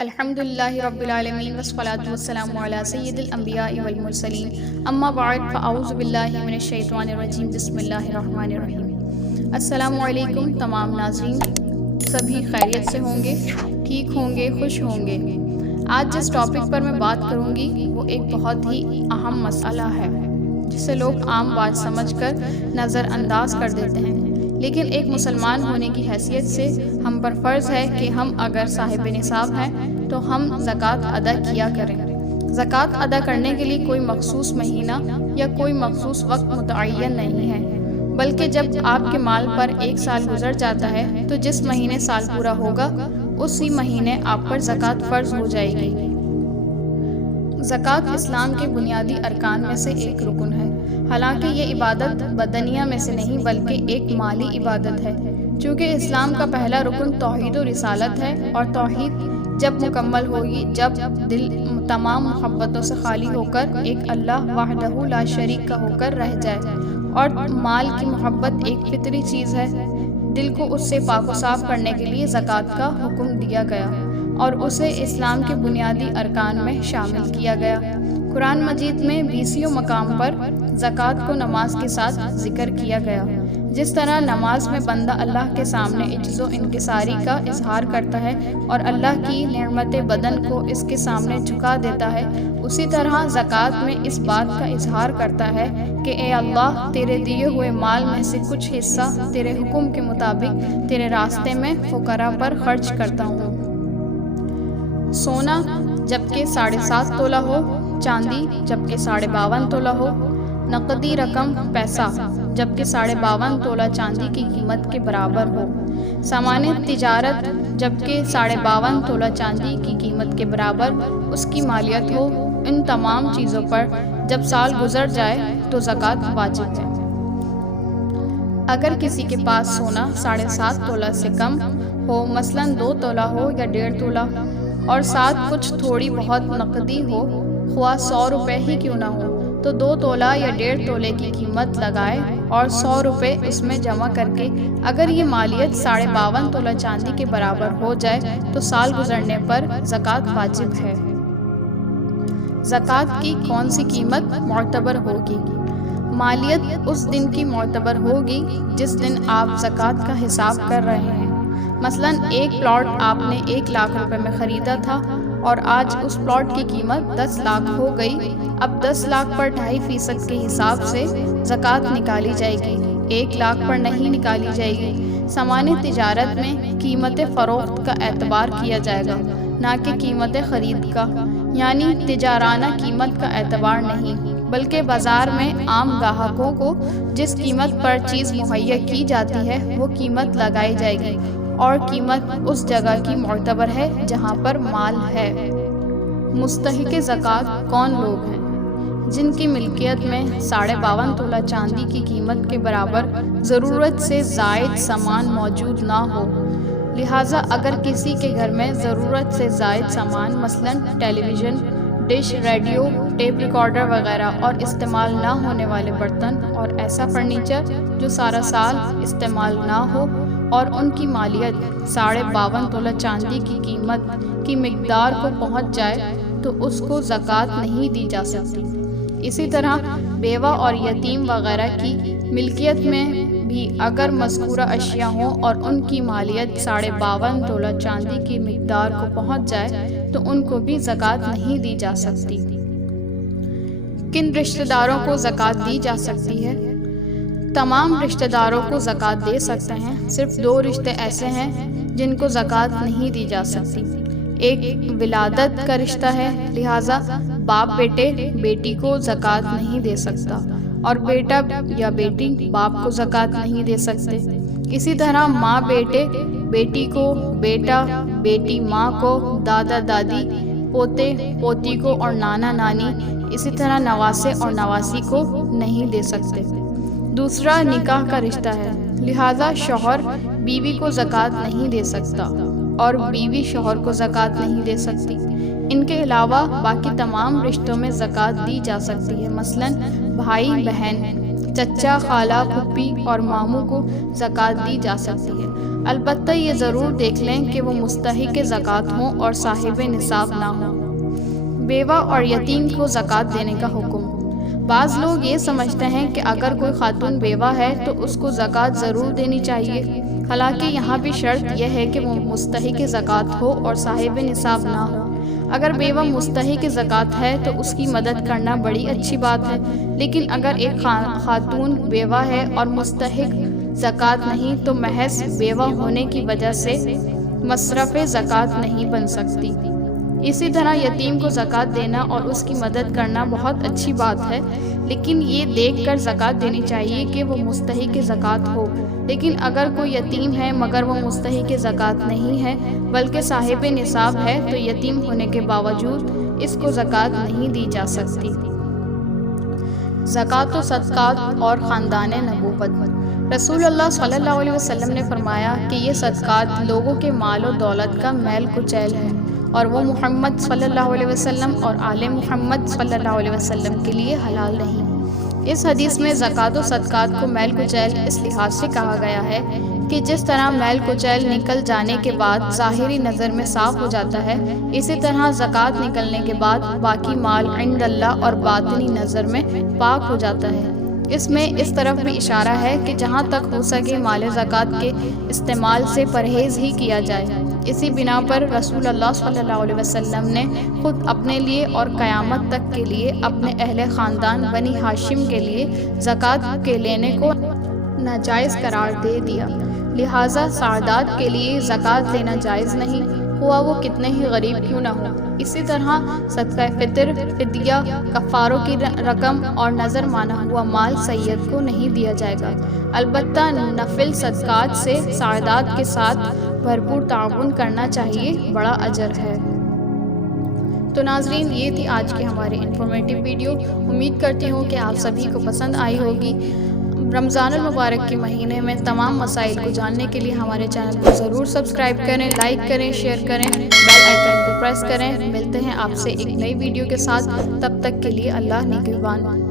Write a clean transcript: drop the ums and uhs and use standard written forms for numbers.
الحمدللہ رب العالمین والصلاة والسلام علی سید الانبیاء والمرسلین اما بعد فاعوذ باللہ من الشیطان الرجیم بسم اللہ الرحمن الرحیم۔ السلام علیکم تمام ناظرین، سبھی خیریت سے ہوں گے، ٹھیک ہوں گے، خوش ہوں گے۔ آج جس ٹاپک پر میں بات کروں گی وہ ایک بہت ہی اہم مسئلہ ہے جسے لوگ عام بات سمجھ کر نظر انداز کر دیتے ہیں، لیکن ایک مسلمان ہونے کی حیثیت سے ہم پر فرض ہے کہ ہم اگر صاحب نصاب ہیں تو ہم زکوٰۃ ادا کیا کریں۔ زکوٰۃ ادا کرنے کے لیے کوئی مخصوص مہینہ یا کوئی مخصوص وقت متعین نہیں ہے، بلکہ جب آپ کے مال پر ایک سال گزر جاتا ہے تو جس مہینے سال پورا ہوگا اسی مہینے آپ پر زکوٰۃ فرض ہو جائے گی۔ زکوٰۃ اسلام کے بنیادی ارکان میں سے ایک رکن ہے، حالانکہ یہ عبادت بدنیہ میں سے نہیں بلکہ ایک مالی عبادت ہے، چونکہ اسلام کا پہلا رکن توحید و رسالت ہے، اور توحید جب مکمل ہوگی جب دل تمام محبتوں سے خالی ہو کر ایک اللہ وحدہ لا شریک کا ہو کر رہ جائے، اور مال کی محبت ایک فطری چیز ہے۔ دل کو اس سے پاک و صاف کرنے کے لیے زکوٰۃ کا حکم دیا گیا اور اسے اسلام کے بنیادی ارکان میں شامل کیا گیا۔ قرآن مجید میں 20 مقام پر زکوٰۃ کو نماز کے ساتھ ذکر کیا گیا۔ جس طرح نماز میں بندہ اللہ کے سامنے عجز و انکساری کا اظہار کرتا ہے اور اللہ کی نعمت بدن کو اس کے سامنے جھکا دیتا ہے، اسی طرح زکوٰۃ میں اس بات کا اظہار کرتا ہے کہ اے اللہ، تیرے دیے ہوئے مال میں سے کچھ حصہ تیرے حکم کے مطابق تیرے راستے میں فقراء پر خرچ کرتا ہوں۔ سونا جبکہ 7.5 تولہ ہو، چاندی جبکہ 52.5 تولہ ہو، نقدی رقم پیسہ جبکہ 52.5 تولہ چاندی کی قیمت کے برابر ہو، سامان تجارت جبکہ 52.5 تولہ چاندی کی قیمت کے برابر اس کی مالیت ہو، ان تمام چیزوں پر جب سال گزر جائے تو زکوٰۃ واجب ہے۔ اگر کسی کے پاس سونا 7.5 تولہ سے کم ہو، مثلاً 2 تولہ ہو یا 1.5 تولہ، اور ساتھ کچھ تھوڑی بہت نقدی ہو، خواہ 100 روپے ہی کیوں نہ ہو، تو 2 تولہ یا 1.5 تولے کی قیمت لگائے اور 100 روپے اس میں جمع کر کے اگر یہ مالیت 52.5 تولہ چاندی کے برابر ہو جائے تو سال گزرنے پر زکوٰۃ واجب ہے۔ زکوٰۃ کی کون سی قیمت معتبر ہوگی؟ مالیت اس دن کی معتبر ہوگی جس دن آپ زکوٰۃ کا حساب کر رہے ہیں۔ مثلاً ایک پلاٹ آپ نے 1 لاکھ روپے میں خریدا تھا اور آج اس پلاٹ کی قیمت 10 لاکھ ہو گئی۔ اب 10 لاکھ پر 2.5% کے حساب سے زکوٰۃ نکالی جائے گی، 1 لاکھ پر نہیں نکالی جائے گی۔ سامان تجارت میں قیمت فروخت کا اعتبار کیا جائے گا، نہ کہ قیمت خرید کا، یعنی تجارانہ قیمت کا اعتبار نہیں، بلکہ بازار میں عام گاہکوں کو جس قیمت پر چیز مہیا کی جاتی ہے وہ قیمت لگائی جائے گی، اور قیمت اس جگہ کی معتبر ہے جہاں پر مال ہے۔ مستحق زکوٰۃ کون لوگ ہیں؟ جن کی ملکیت میں 52.5 تولہ چاندی کی قیمت کے برابر ضرورت سے زائد سامان موجود نہ ہو۔ لہٰذا اگر کسی کے گھر میں ضرورت سے زائد سامان، مثلاً television, dish, radio, tape recorder وغیرہ اور استعمال نہ ہونے والے برتن اور ایسا فرنیچر جو سارا سال استعمال نہ ہو، اور ان کی مالیت 52.5 تولہ چاندی کی قیمت کی مقدار کو پہنچ جائے تو اس کو زکوٰۃ نہیں دی جا سکتی۔ اسی طرح بیوہ اور یتیم وغیرہ کی ملکیت میں بھی اگر مذکورہ اشیاء ہوں اور ان کی مالیت 52.5 تولہ چاندی کی مقدار کو پہنچ جائے تو ان کو بھی زکوٰۃ نہیں دی جا سکتی۔ کن رشتہ داروں کو زکوٰۃ دی جا سکتی ہے؟ تمام رشتہ داروں کو زکوٰۃ دے سکتے ہیں، صرف 2 رشتے ایسے ہیں جن کو زکوٰۃ نہیں دی جا سکتی۔ ایک ولادت کا رشتہ ہے، لہٰذا باپ بیٹے بیٹی کو زکوٰۃ نہیں دے سکتا، اور بیٹا یا بیٹی باپ کو زکوٰۃ نہیں دے سکتے۔ اسی طرح ماں بیٹے بیٹی کو، بیٹا بیٹی ماں کو، دادا دادی پوتے پوتی کو اور نانا نانی، اسی طرح نواسے اور نواسی کو نہیں دے سکتے۔ دوسرا نکاح کا رشتہ ہے، لہٰذا شوہر بیوی کو زکوٰۃ نہیں دے سکتا اور بیوی شوہر کو زکوٰۃ نہیں دے سکتی۔ ان کے علاوہ باقی تمام رشتوں میں زکوٰۃ دی جا سکتی ہے، مثلاً بھائی بہن، چچا، خالہ، پھپھی اور ماموں کو زکوٰۃ دی جا سکتی ہے، البتہ یہ ضرور دیکھ لیں کہ وہ مستحق زکوٰۃ ہوں اور صاحب نصاب نہ ہوں۔ بیوہ اور یتیم کو زکوٰۃ دینے کا حکم۔ بعض لوگ یہ سمجھتے ہیں کہ اگر کوئی خاتون بیوہ ہے تو اس کو زکوٰۃ ضرور دینی چاہیے، حالانکہ یہاں بھی شرط یہ ہے کہ وہ مستحق زکوٰۃ ہو اور صاحب نصاب نہ ہو۔ اگر بیوہ مستحق زکوٰۃ ہے تو اس کی مدد کرنا بڑی اچھی بات ہے، لیکن اگر ایک خاتون بیوہ ہے اور مستحق زکوٰۃ نہیں تو محض بیوہ ہونے کی وجہ سے مصرف زکوٰۃ نہیں بن سکتی۔ اسی طرح یتیم کو زکوٰۃ دینا اور اس کی مدد کرنا بہت اچھی بات ہے، لیکن یہ دیکھ کر زکوٰۃ دینی چاہیے کہ وہ مستحق زکوٰۃ ہو۔ لیکن اگر کوئی یتیم ہے مگر وہ مستحق زکوٰۃ نہیں ہے بلکہ صاحب نصاب ہے تو یتیم ہونے کے باوجود اس کو زکوٰۃ نہیں دی جا سکتی۔ زکوٰۃ و صدقات اور خاندان نبوت۔ رسول اللہ صلی اللہ علیہ وسلم نے فرمایا کہ یہ صدقات لوگوں کے مال و دولت کا میل کچیل ہے، اور وہ محمد صلی اللہ علیہ وسلم اور آل محمد صلی اللہ علیہ وسلم کے لیے حلال نہیں۔ اس حدیث میں زکوٰۃ و صدقات کو میل کچیل اس لحاظ سے کہا گیا ہے کہ جس طرح میل کچیل نکل جانے کے بعد ظاہری نظر میں صاف ہو جاتا ہے، اسی طرح زکوٰۃ نکلنے کے بعد باقی مال عند اللہ اور باطنی نظر میں پاک ہو جاتا ہے۔ اس میں اس طرف بھی اشارہ ہے کہ جہاں تک ہو سکے مال زکوٰۃ کے استعمال سے پرہیز ہی کیا جائے۔ اسی بنا پر رسول اللہ صلی اللہ علیہ وسلم نے خود اپنے لیے اور قیامت تک کے لیے اپنے اہل خاندان بنی ہاشم کے لیے زکوٰۃ کے لینے کو ناجائز قرار دے دیا، لہٰذا سعداد کے لیے زکوٰۃ دینا جائز نہیں، ہوا وہ کتنے ہی غریب کیوں نہ ہو۔ اسی طرح صدقہ فطر، فدیہ، کفاروں کی رقم اور نظر مانا ہوا مال سید کو نہیں دیا جائے گا، البتہ نفل صدقات سے سعداد کے ساتھ بھرپور تعاون کرنا چاہیے، بڑا اجر ہے۔ تو ناظرین، یہ تھی آج کی ہماری انفارمیٹیو ویڈیو، امید کرتی ہوں کہ آپ سبھی کو پسند آئی ہوگی۔ رمضان المبارک کے مہینے میں تمام مسائل کو جاننے کے لیے ہمارے چینل کو ضرور سبسکرائب کریں، لائک کریں، شیئر کریں، بیل آئیکن کو پریس کریں۔ ملتے ہیں آپ سے ایک نئی ویڈیو کے ساتھ، تب تک کے لیے اللہ نگہبان۔